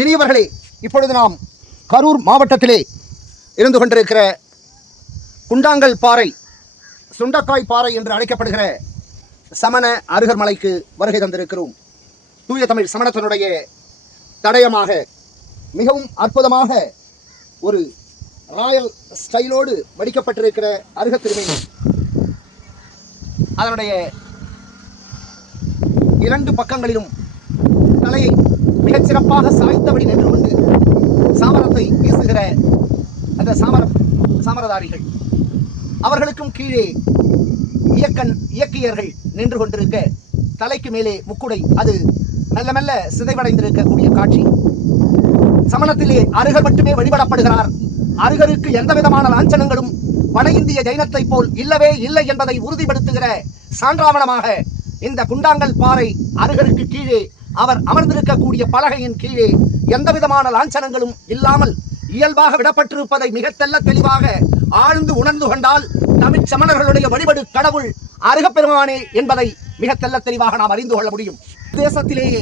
இனியவர்களே இப்பொழுது நாம் கரூர் மாவட்டத்திலே இருந்து கொண்டிருக்கிற குண்டாங்கல் பாறை சுண்டக்காய் பாறை என்று அழைக்கப்படுகிற சமண அருகர் மலைக்கு வருகை தந்திருக்கிறோம். தூய தமிழ் சமணத்தினுடைய தடயமாக மிகவும் அற்புதமாக ஒரு ராயல் ஸ்டைலோடு வடிக்கப்பட்டிருக்கிற அருக திருமணி அதனுடைய இரண்டு பக்கங்களிலும் தலையை மிகச் சிறப்பாக சாய்த்தபடி நின்று கொண்டு சாமரத்தை வீசுகிற அந்த சாமர சாமரதாரிகள் அவர்களுக்கும் கீழே இயக்கன் இயக்கியர்கள் நின்று கொண்டிருக்க தலைக்கு மேலே முக்குடை அது மெல்ல மெல்ல சிதைவடைந்திருக்கக்கூடிய காட்சி. சமணத்திலே அருகர் மட்டுமே வழிபடப்படுகிறார். அருகருக்கு எந்த விதமான லாஞ்சனங்களும் வட இந்திய ஜைனத்தை போல் இல்லவே இல்லை என்பதை உறுதிப்படுத்துகிற சான்றாவணமாக இந்த குண்டாங்கல் பாறை அருகருக்கு கீழே அவர் அமர்ந்திருக்கக்கூடிய பலகையின் கீழே எந்த விதமான லாஞ்சனங்களும் இல்லாமல் இயல்பாக விடப்பட்டிருப்பதை மிக தெல்ல தெளிவாக ஆழ்ந்து உணர்ந்து கொண்டால் தமிழ் சமணர்களுடைய வழிபடு கடவுள் அருகப்பெருமானே என்பதை மிக தெல்ல தெளிவாக நாம் அறிந்து கொள்ள முடியும். தேசத்திலேயே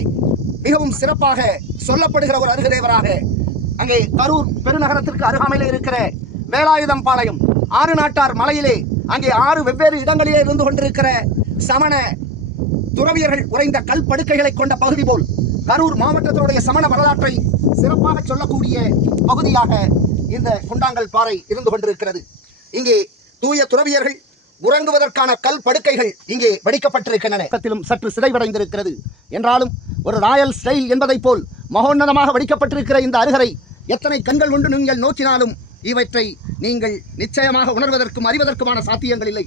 மிகவும் சிறப்பாக சொல்லப்படுகிற ஒரு அருகதேவராக அங்கே கரூர் பெருநகரத்திற்கு அருகாமையில் இருக்கிற வேலாயுதம் பாளையம் ஆறு நாட்டார் மலையிலே அங்கே ஆறு வெவ்வேறு இடங்களிலே இருந்து கொண்டிருக்கிற சமண துறவியர்கள் உறைந்த கல் படுக்கைகளை கொண்ட பகுதி போல் கரூர் மாவட்டத்தினுடைய சமண வரலாற்றை சிறப்பாக சொல்லக்கூடிய பகுதியாக இந்த குண்டாங்கல் பாறை இருந்து கொண்டிருக்கிறது. இங்கே தூய துறவியர்கள் உறங்குவதற்கான கல் படுக்கைகள் இங்கே வடிக்கப்பட்டிருக்கின்றன. பக்கத்திலும் சற்று சிதைவடைந்திருக்கிறது. என்றாலும் ஒரு ராயல் ஸ்டைல் என்பதைப் போல் மகோன்னதமாக வடிக்கப்பட்டிருக்கிற இந்த அருகரை எத்தனை கண்கள் கொண்டு நீங்கள் நோக்கினாலும் இவற்றை நீங்கள் நிச்சயமாக உணர்வதற்கும் அறிவதற்குமான சாத்தியங்கள் இல்லை.